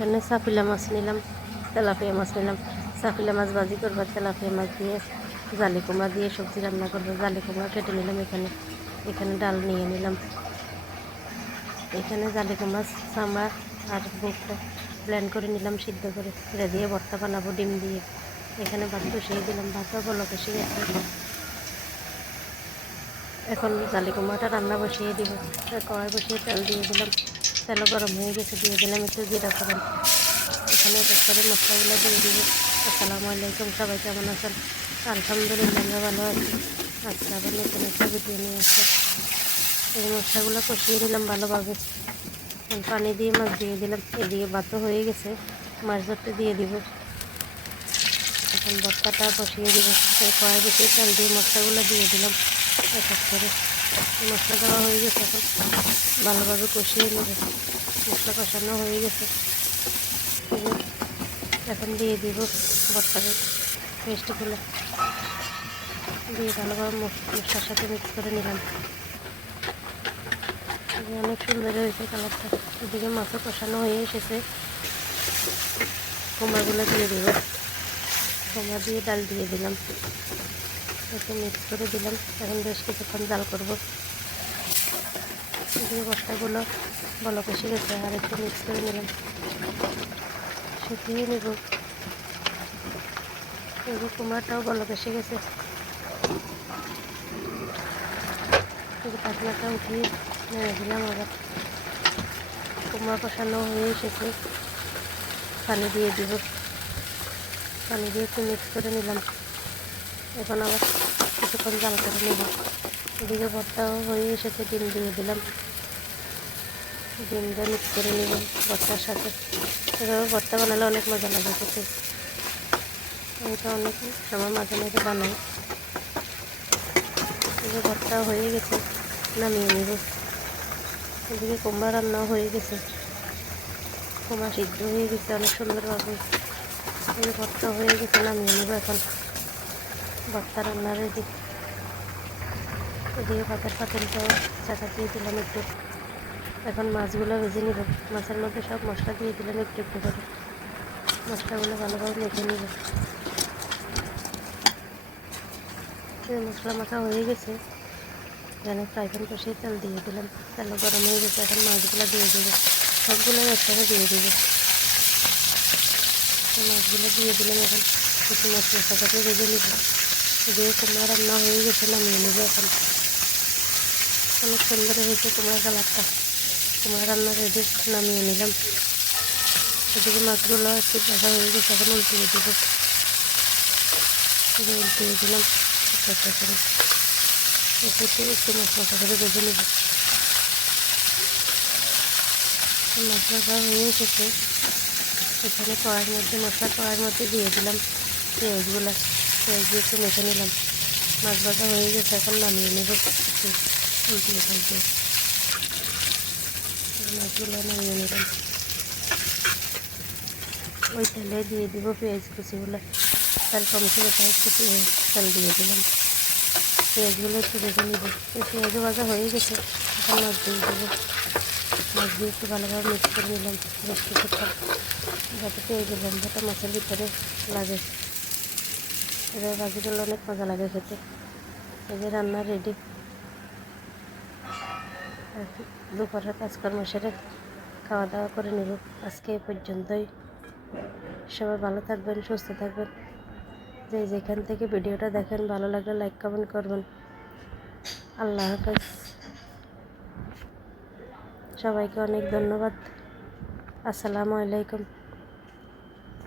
এখানে সাফিলা মাছ নিলাম, তেলাপিয়া মাছ নিলাম। সাফিলা মাছ ভাজি করবো, তেলাপিয়া মাছ দিয়ে জালি কুমড়া দিয়ে সবজি রান্না করবো। জালি কুমড়া কেটে নিলাম, এখানে ডাল নিয়ে নিলাম। এখানে জালি কুমড়া চামড়া আর বুকটা ব্লেন্ড করে নিলাম, সিদ্ধ করে এটা দিয়ে ভর্তা বানাবো ডিম দিয়ে। এখানে ভাত বসিয়ে দিলাম, ভাতটা বলক এসে গেছে। এখন জালি কুমড়াটা রান্না বসিয়ে দিব। কড়াই বসিয়ে তেল দিয়ে দিলাম, তেল গরম হয়ে গেছে, দিয়ে দিলাম একটু জিরা ফোড়ন। এখানে এক এক করে মশলাগুলো দিয়ে দিব। আসসালামু আলাইকুম, সবাই কেমন আছেন? আলহামদুলিল্লাহ আমরা ভালো আছি। আজকে আবার নতুন একটা ভিডিও নিয়ে আসলাম। এই মশলাগুলো কষিয়ে নিলাম ভালোভাবে। পানি দিয়ে মাছ দিয়ে দিলাম। এদিকে ভাতও হয়ে গেছে, মাছ ধরতে দিয়ে দিব। এখন ভর্তাটা বসিয়ে দিব। কড়াই বসিয়ে তেল দিয়ে মশলাগুলো দিয়ে দিলাম এক এক করে। মশলা দেওয়া হয়ে গেছে, এখন ভালোভাবে কষিয়ে নেব। মশলা কষানো হয়ে গেছে, এখন দিয়ে দিব ভর্তাটা পেস্টগুলো দিয়ে ভালোভাবে মশলার সাথে মিক্স করে নিলাম। অনেক সুন্দর হয়েছে কালারটা। এদিকে মাছও কষানো হয়ে এসেছে, কুমড়াগুলো দিয়ে দিব। কুমড়া দিয়ে ডাল দিয়ে দিলাম, একটু মিক্স করে দিলাম। এখন বেশ কিছুক্ষণ জাল করবো। এদিকে ভর্তাগুলো বলক এসে গেছে, আর একটু মিক্স করে নিলাম, শুকিয়ে নেব। এদিকে কুমড়াটাও বলক এসে গেছে, ঢাকনাটা উঠিয়ে নেড়ে দিলাম। আবার কুমড়া কষানো হয়ে এসেছে, পানি দিয়ে দিব। পানি দিয়ে একটু মিক্স করে নিলাম। এখন আবার কিছুক্ষণ জাল করে নেব। এদিকে ভর্তাও হয়ে এসেছে, ডিম দিয়ে দিলাম। ডিম দিয়ে মিক্স করে নিব ভর্তার সাথে। এভাবে ভর্তা বানালে অনেক মজা লাগে খেতে। এটা অনেক সময় মাঝে মাঝে বানাই। এদিকে ভর্তাও হয়ে গেছে, নামিয়ে নেব। এদিকে কুমড়া রান্নাও হয়ে গেছে, কুমড়া সিদ্ধ হয়ে গেছে অনেক সুন্দরভাবে। এদিকে ভর্তা হয়ে গেছে, নামিয়ে নেব। এখন ভর্তা রান্না রেডি। এদিকে ভাতের পাতিলটাও চাকা দিয়ে দিলাম একটু। এখন মাছগুলো ভেজে নিব। মাছের মধ্যে সব মশলা দিয়ে দিলাম একটু একটু করে। মশলাগুলো ভালোভাবে মেখে নিব। মশলা মাখা হয়ে গেছে, এখানে ফ্রাই প্যান বসিয়ে তেল দিয়ে দিলাম। তেল গরম হয়ে গেছে, এখন মাছগুলো দিয়ে দেবো। সবগুলোই একসাথে দিয়ে দেবো। মাছগুলো দিয়ে দিলাম। এখন কিছু মশলার সাথে ভেজে নিব। এদিকে কুমড়া রান্না হয়ে গেছে, নামিয়ে নেব। এখন অনেক সুন্দর হয়েছে কুমড়া কালারটা। কুমড়া রান্না রেডি, নামিয়ে নিলাম। এদিকে মাছগুলো একটু ভাজা হয়ে গেছে, এখন উল্টিয়ে দেব। উল্টিয়ে দিলাম একটা করে। একটু মশলা করে ভেজে নেব। মশলা দেওয়া হয়ে এসেছে, এখানে কড়াইয়ের মধ্যে দিয়ে দিলাম পেঁয়াজগুলো। পেঁয়াজ দিয়ে একটু মেখে নিলাম। মাছ ভাজা হয়ে গেছে, এখন নামিয়ে নেব। উল্টিয়ে পাল্টে মাছগুলো নামিয়ে নিলাম। ওই তেলে দিয়ে দিব পেঁয়াজ কুচিগুলো। তেল কম ছিল তাই একটু তেল দিয়ে দিলাম। পেঁয়াজগুলো একটু ভেজে নিব। পেঁয়াজও ভাজা হয়ে গেছে, এখন মাছ দিয়ে দেবো। মাছ দিয়ে একটু ভালোভাবে মিক্স করে নিলাম বেশ কিছুক্ষণ, যাতে পেঁয়াজের গন্ধটা মাছের ভিতরে লাগে। এবার ভাজি করলে অনেক মজা লাগে খেতে। এই যে রান্না রেডি। দুপুরের কাজকর্ম সেরে খাওয়া দাওয়া করে নেব। আজকে এ পর্যন্তই। সবাই ভালো থাকবেন, সুস্থ থাকবেন। যেখান থেকে ভিডিওটা দেখেন, ভালো লাগলে লাইক কমেন্ট করবেন। আল্লাহ হাফেজ। সবাইকে অনেক ধন্যবাদ। আসসালামু আলাইকুম।